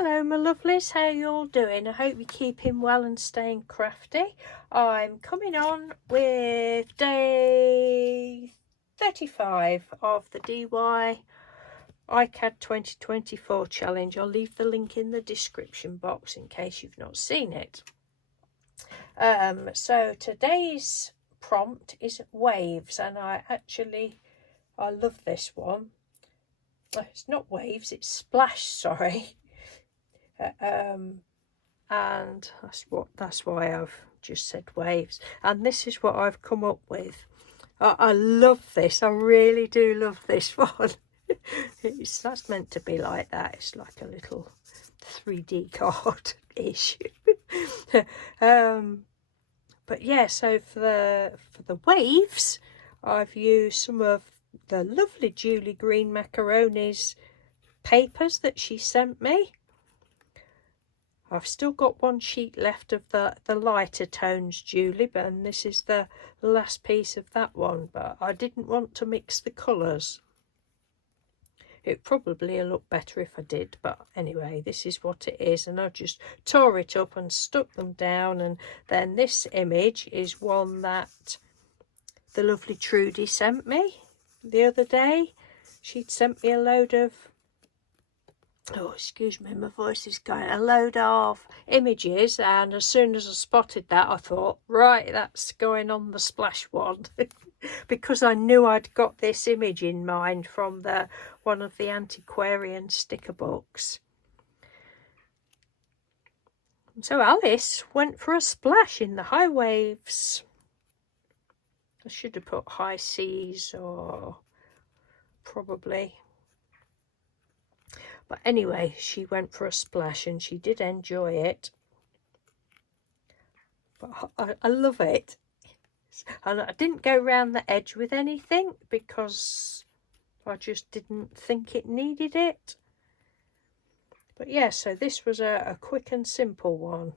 Hello my lovelies, how you all doing? I hope you're keeping well and staying crafty. I'm coming on with day 35 of the DY iCAD 2024 challenge. I'll leave the link in the description box in case you've not seen it. So today's prompt is waves, and I love this one. It's not waves, it's splash, sorry. And that's why I've just said waves, and this is what I've come up with. I love this, I really do love this one. That's meant to be like that. It's like a little 3D card ish. But yeah, so for the waves, I've used some of the lovely Julie Green Macaroni's papers that she sent me. I've still got one sheet left of the lighter tones, Julie, and this is the last piece of that one, but I didn't want to mix the colours. It probably look better if I did, but anyway, this is what it is, and I just tore it up and stuck them down. And then this image is one that the lovely Trudy sent me the other day. She'd sent me a load of, oh excuse me, my voice is going, a load of images, and as soon as I spotted that I thought, right, that's going on the splash one. Because I knew I'd got this image in mind from one of the antiquarian sticker books. So Alice went for a splash in the high waves. I should have put high seas, or probably. But anyway, she went for a splash and she did enjoy it. But I love it. And I didn't go round the edge with anything because I just didn't think it needed it. But yeah, so this was a quick and simple one.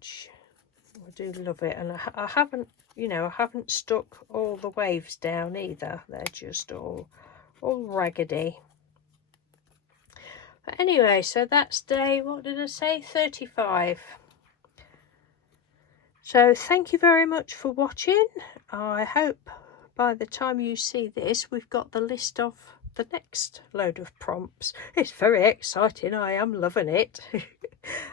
I do love it. And I haven't, I haven't stuck all the waves down either. They're just all raggedy. But anyway, so that's day, what did I say, 35. So thank you very much for watching. I hope by the time you see this, we've got the list of the next load of prompts. It's very exciting. I am loving it.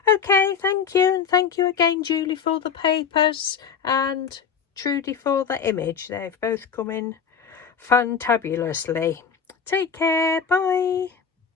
Okay, thank you. And thank you again, Julie, for the papers, and Trudy for the image. They've both come in fantabulously. Take care. Bye.